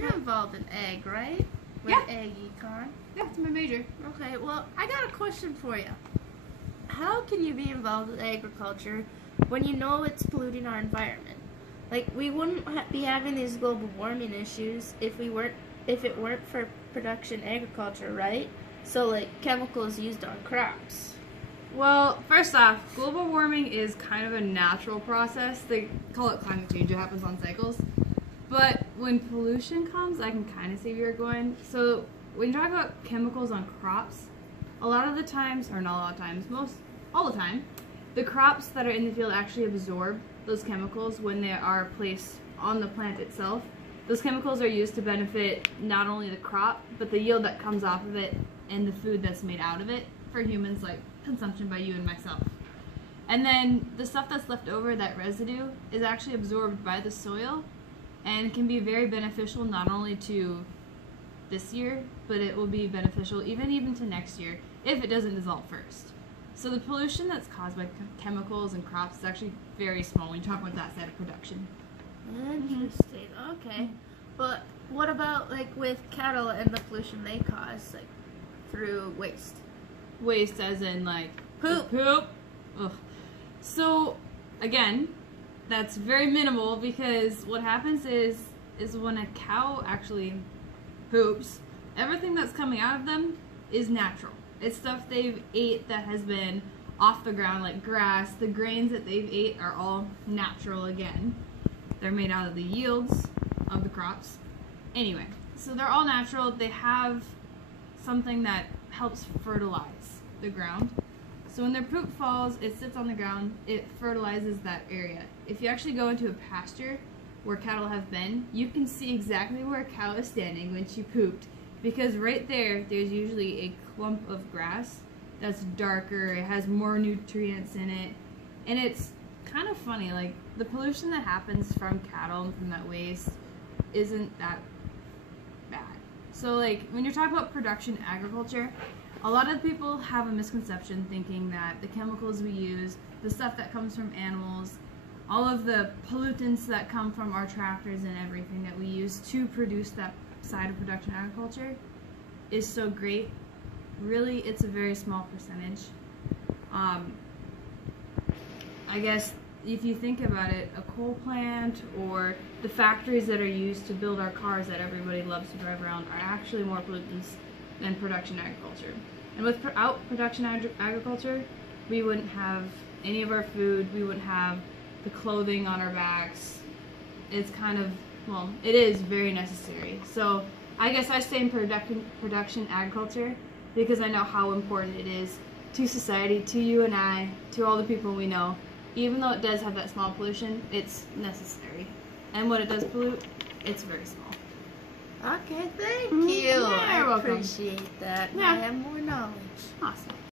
You're involved in ag, right? With Yeah. ag econ. Yeah, it's my major. Okay, well, I got a question for you. How can you be involved with agriculture when you know it's polluting our environment? Like, we wouldn't be having these global warming issues if it weren't for production agriculture, right? So, like, chemicals used on crops. Well, first off, global warming is kind of a natural process. They call it climate change. It happens on cycles. But when pollution comes, I can kind of see where you're going. So when you talk about chemicals on crops, a lot of the times, or not a lot of times, all the time, the crops that are in the field actually absorb those chemicals when they are placed on the plant itself. Those chemicals are used to benefit not only the crop, but the yield that comes off of it and the food that's made out of it for humans, like consumption by you and myself. And then the stuff that's left over, that residue, is actually absorbed by the soil and can be very beneficial not only to this year, but it will be beneficial even to next year if it doesn't dissolve first. So the pollution that's caused by chemicals and crops is actually very small when you talk about that side of production. Interesting. Okay. But what about, like, with cattle and the pollution they cause, like, through waste? Waste as in, like, Poop. Ugh. So, again, that's very minimal because what happens is when a cow actually poops, everything that's coming out of them is natural. It's stuff they've ate that has been off the ground, like grass. The grains that they've ate are all natural again. They're made out of the yields of the crops. Anyway, so they're all natural. They have something that helps fertilize the ground. So when their poop falls, it sits on the ground, it fertilizes that area. If you actually go into a pasture where cattle have been, you can see exactly where a cow is standing when she pooped, because right there's usually a clump of grass that's darker, it has more nutrients in it, and it's kind of funny, like the pollution that happens from cattle and from that waste isn't that bad. So like when you're talking about production agriculture, a lot of people have a misconception thinking that the chemicals we use, the stuff that comes from animals, all of the pollutants that come from our tractors and everything that we use to produce that side of production agriculture is so great. Really, it's a very small percentage. I guess if you think about it, a coal plant or the factories that are used to build our cars that everybody loves to drive around are actually more pollutants than production agriculture. And without production agriculture, we wouldn't have any of our food, we wouldn't have the clothing on our backs. It's kind of, well, it is very necessary. So I guess I stay in production agriculture because I know how important it is to society, to you and I, to all the people we know. Even though it does have that small pollution, it's necessary. And when it does pollute, it's very small. Okay, thank you. Yeah, you're I welcome. appreciate that. Yeah. I have more knowledge. Awesome.